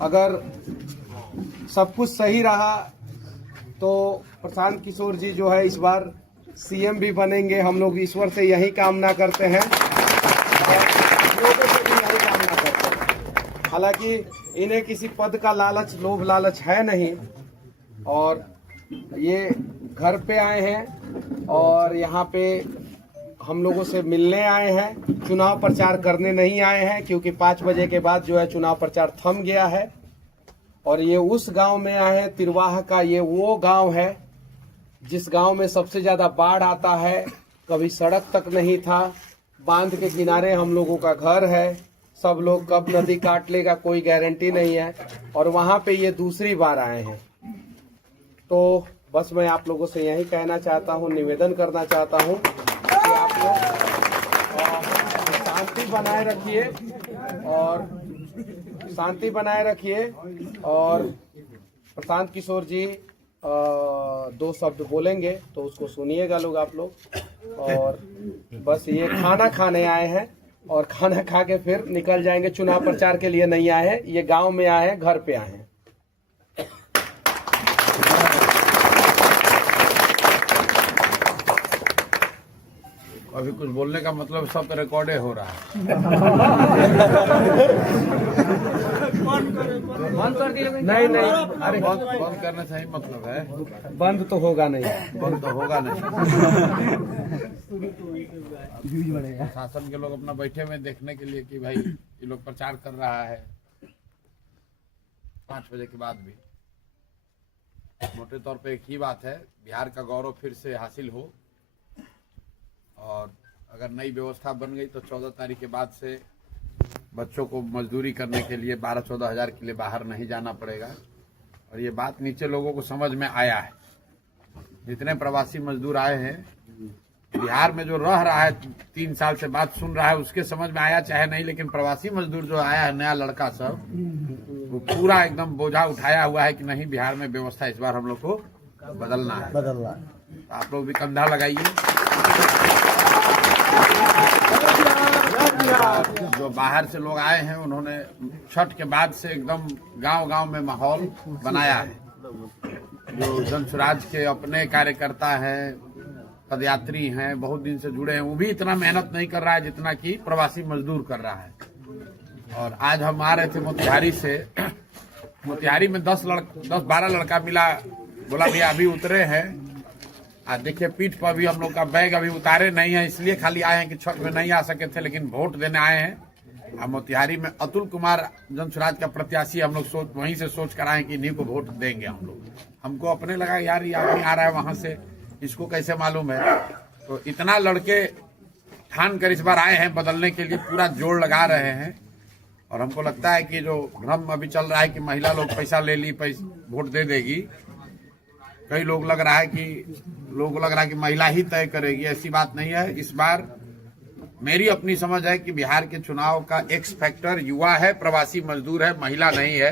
अगर सब कुछ सही रहा तो प्रशांत किशोर जी जो है इस बार सीएम भी बनेंगे। हम लोग ईश्वर से यही कामना करते हैं और लोगों से भी यही कामना करते हैं। हालांकि इन्हें किसी पद का लालच, लोभ लालच है नहीं, और ये घर पे आए हैं और यहाँ पे हम लोगों से मिलने आए हैं, चुनाव प्रचार करने नहीं आए हैं, क्योंकि 5 बजे के बाद जो है चुनाव प्रचार थम गया है। और ये उस गांव में आए हैं, तिरवाह का ये वो गांव है जिस गांव में सबसे ज्यादा बाढ़ आता है, कभी सड़क तक नहीं था, बांध के किनारे हम लोगों का घर है, सब लोग कब नदी काट लेगा कोई गारंटी नहीं है, और वहां पे ये दूसरी बार आए हैं। तो बस मैं आप लोगों से यही कहना चाहता हूं, निवेदन करना चाहता हूं कि आप लोग शांति बनाए रखिए और शांति बनाए रखिए। और प्रशांत किशोर जी 2 शब्द बोलेंगे तो उसको सुनिएगा लोग, आप लोग। और बस ये खाना खाने आए हैं और खाना खा के फिर निकल जाएंगे। चुनाव प्रचार के लिए नहीं आए हैं, ये गांव में आए हैं, घर पे आए हैं। अभी कुछ बोलने का मतलब सब रिकॉर्डे हो रहा है। बंद कर दिए? नहीं नहीं, अरे बंद करने से ही मतलब है, बंद तो होगा नहीं। बंद तो होगा नहीं। शासन के लोग अपना बैठे हुए देखने के लिए कि भाई ये लोग प्रचार कर रहा है 5 बजे के बाद भी। मोटे तौर पे एक ही बात है, बिहार का गौरव फिर से हासिल हो, और अगर नई व्यवस्था बन गई तो 14 तारीख के बाद से बच्चों को मजदूरी करने के लिए 12-14 हज़ार के लिए बाहर नहीं जाना पड़ेगा। और ये बात नीचे लोगों को समझ में आया है। जितने प्रवासी मजदूर आए हैं बिहार में, जो रह रहा है 3 साल से बात सुन रहा है, उसके समझ में आया चाहे नहीं, लेकिन प्रवासी मजदूर जो आया है नया लड़का सब, वो पूरा एकदम बोझा उठाया हुआ है कि नहीं, बिहार में व्यवस्था इस बार हम लोग को बदलना है। तो आप लोग भी कंधा लगाइए। जो बाहर से लोग आए हैं उन्होंने छठ के बाद से एकदम गांव-गांव में माहौल बनाया है। जो जन स्वराज के अपने कार्यकर्ता हैं, पदयात्री हैं, बहुत दिन से जुड़े हैं, वो भी इतना मेहनत नहीं कर रहा है जितना कि प्रवासी मजदूर कर रहा है। और आज हम आ रहे थे मोतिहारी से, मोतिहारी में 10-12 लड़का मिला, बोला भैया अभी उतरे हैं। आज देखिए पीठ पर भी हम लोग का बैग अभी उतारे नहीं है, इसलिए खाली आए हैं कि छठ में नहीं आ सके थे, लेकिन वोट देने आए हैं। अब मोतिहारी में अतुल कुमार जन स्वराज का प्रत्याशी हम लोग वहीं से सोच कर आए कि इन्हीं को वोट देंगे हम लोग। हमको अपने लगा यार ये आदमी आ रहा है वहां से, इसको कैसे मालूम है। तो इतना लड़के ठान कर इस बार आए हैं बदलने के लिए, पूरा जोड़ लगा रहे हैं। और हमको लगता है कि जो भ्रम अभी चल रहा है कि महिला लोग पैसा ले ली वोट दे देगी, कई लोग लग रहा है कि महिला ही तय करेगी, ऐसी बात नहीं है। इस बार मेरी अपनी समझ है कि बिहार के चुनाव का एक्स फैक्टर युवा है, प्रवासी मजदूर है, महिला नहीं है।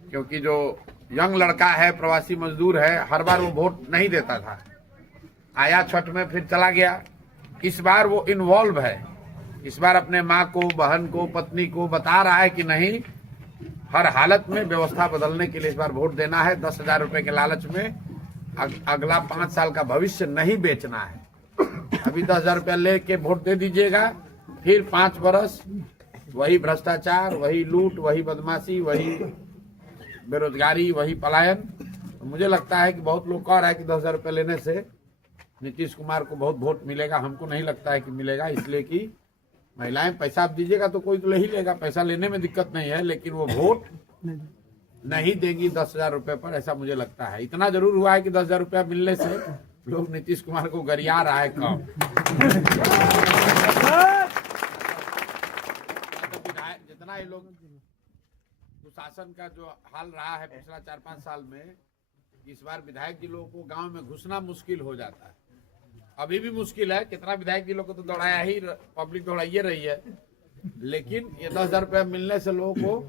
क्योंकि जो यंग लड़का है, प्रवासी मजदूर है, हर बार वो वोट नहीं देता था, आया छठ में फिर चला गया। इस बार वो इन्वॉल्व है, इस बार अपने माँ को, बहन को, पत्नी को बता रहा है कि नहीं, हर हालत में व्यवस्था बदलने के लिए इस बार वोट देना है। 10,000 रुपए के लालच में अगला 5 साल का भविष्य नहीं बेचना है। अभी 10,000 रुपया लेके वोट दे दीजिएगा, फिर 5 बरस वही भ्रष्टाचार, वही लूट, वही बदमाशी, वही बेरोजगारी, वही पलायन। तो मुझे लगता है कि बहुत लोग कह रहा है कि 10,000 रुपया लेने से नीतीश कुमार को बहुत वोट मिलेगा। हमको नहीं लगता है कि मिलेगा, इसलिए कि महिलाएं पैसा आप दीजिएगा तो कोई तो ले ही लेगा, पैसा लेने में दिक्कत नहीं है, लेकिन वो वोट नहीं देगी 10,000 रुपए पर, ऐसा मुझे लगता है। इतना जरूर हुआ है कि 10,000 रुपया मिलने से लोग नीतीश कुमार को गरिया रहा है कम। जितना ही लोग शासन का जो हाल रहा है पिछला 4-5 साल में, इस बार विधायक जी लोगों को गांव में घुसना मुश्किल हो जाता है। अभी भी मुश्किल है, कितना विधायक जी लोग को तो दौड़ाया ही, पब्लिक दौड़ाइए रही है, लेकिन ये 10,000 रुपया मिलने से लोगों को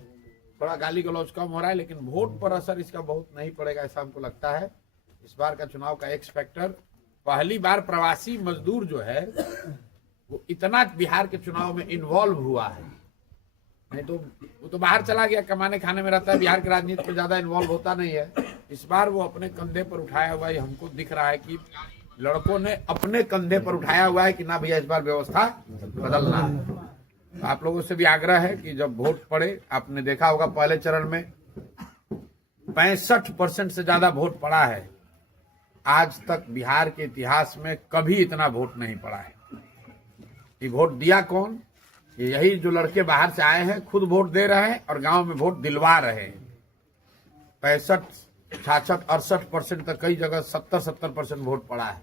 थोड़ा गाली गलौज कम हो रहा है, लेकिन वोट पर असर इसका बहुत नहीं पड़ेगा, ऐसा हमको लगता है। इस बार का चुनाव का एक्स फैक्टर, पहली बार प्रवासी मजदूर जो है वो इतना बिहार के चुनाव में इन्वॉल्व हुआ है। नहीं तो वो तो बाहर चला गया, कमाने खाने में रहता है, बिहार की राजनीति में ज्यादा इन्वॉल्व होता नहीं है। इस बार वो अपने कंधे पर उठाया हुआ है, हमको दिख रहा है कि लड़कों ने अपने कंधे पर उठाया हुआ है कि ना भैया इस बार व्यवस्था बदलना है। आप लोगों से भी आग्रह है कि जब वोट पड़े, आपने देखा होगा पहले चरण में 65% से ज्यादा वोट पड़ा है। आज तक बिहार के इतिहास में कभी इतना वोट नहीं पड़ा है। ये वोट दिया कौन? यही जो लड़के बाहर से आए हैं, खुद वोट दे रहे हैं और गांव में वोट दिलवा रहे हैं। 65, 66, 68% तक, कई जगह 70% वोट पड़ा है।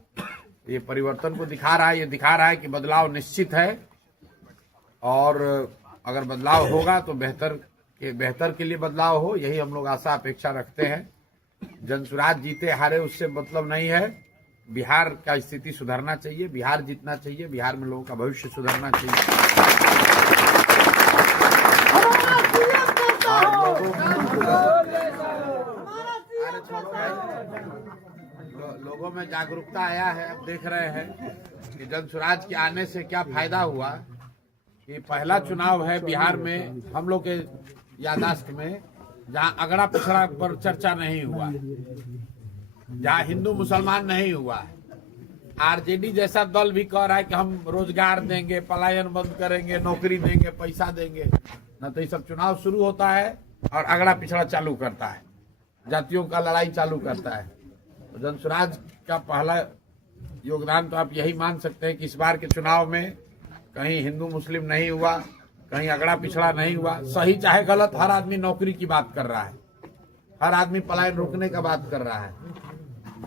ये परिवर्तन को दिखा रहा है, ये दिखा रहा है कि बदलाव निश्चित है और अगर बदलाव होगा तो बेहतर के लिए बदलाव हो, यही हम लोग आशा अपेक्षा रखते हैं। जनसुराज जीते हारे उससे मतलब नहीं है। बिहार का स्थिति सुधरना चाहिए, बिहार जीतना चाहिए, बिहार में लोगों का भविष्य सुधरना चाहिए। लोगों में जागरूकता आया है। अब देख रहे हैं कि जनसुराज के आने से क्या फायदा हुआ। कि पहला चुनाव है बिहार में हम लोग के यादाश्त में जहां अगड़ा पिछड़ा पर चर्चा नहीं हुआ, जहां हिंदू मुसलमान नहीं हुआ। आरजेडी जैसा दल भी कह रहा है कि हम रोजगार देंगे, पलायन बंद करेंगे, नौकरी देंगे, पैसा देंगे। न तो ये सब चुनाव शुरू होता है और अगड़ा पिछड़ा चालू करता है, जातियों का लड़ाई चालू करता है। तो जनसुराज का पहला योगदान तो आप यही मान सकते हैं कि इस बार के चुनाव में कहीं हिंदू मुस्लिम नहीं हुआ, कहीं अगड़ा पिछड़ा नहीं हुआ। सही चाहे गलत, हर आदमी नौकरी की बात कर रहा है, हर आदमी पलायन रोकने का बात कर रहा है।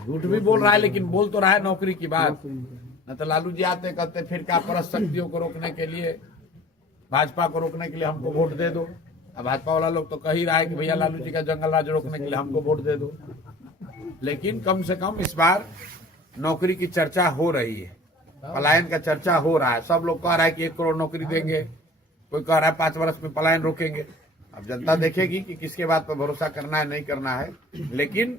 झूठ भी बोल रहा है लेकिन बोल तो रहा है नौकरी की बात। न तो लालू जी आते कहते फिर क्या परस्त शक्तियों को रोकने के लिए, भाजपा को रोकने के लिए हमको वोट दे दो। अब भाजपा वाला लोग तो कह ही रहा है कि भैया लालू जी का जंगल राज रोकने के लिए हमको वोट दे दो। लेकिन कम से कम इस बार नौकरी की चर्चा हो रही है, पलायन का चर्चा हो रहा है। सब लोग कह रहा है कि 1 करोड़ नौकरी देंगे, कोई कह रहा है 5 वर्ष में पलायन रोकेंगे। अब जनता देखेगी कि किसके बात पर भरोसा करना है, नहीं करना है। लेकिन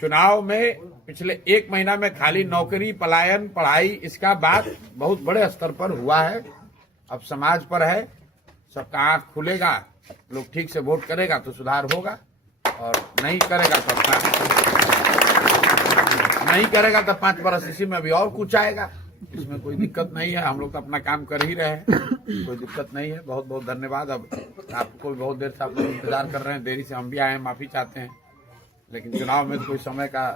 चुनाव में पिछले 1 महीना में खाली नौकरी, पलायन, पढ़ाई, इसका बात बहुत बड़े स्तर पर हुआ है। अब समाज पर है, सबका आंख खुलेगा, लोग ठीक से वोट करेगा तो सुधार होगा, और नहीं करेगा तो 5 वर्ष इसी में अभी और कुछ आएगा। इसमें कोई दिक्कत नहीं है, हम लोग तो अपना काम कर ही रहे हैं, कोई दिक्कत नहीं है। बहुत बहुत धन्यवाद। अब आपको भी बहुत देर से आप लोग इंतजार कर रहे हैं, देरी से हम भी आए हैं, माफी चाहते हैं। लेकिन चुनाव में कोई समय का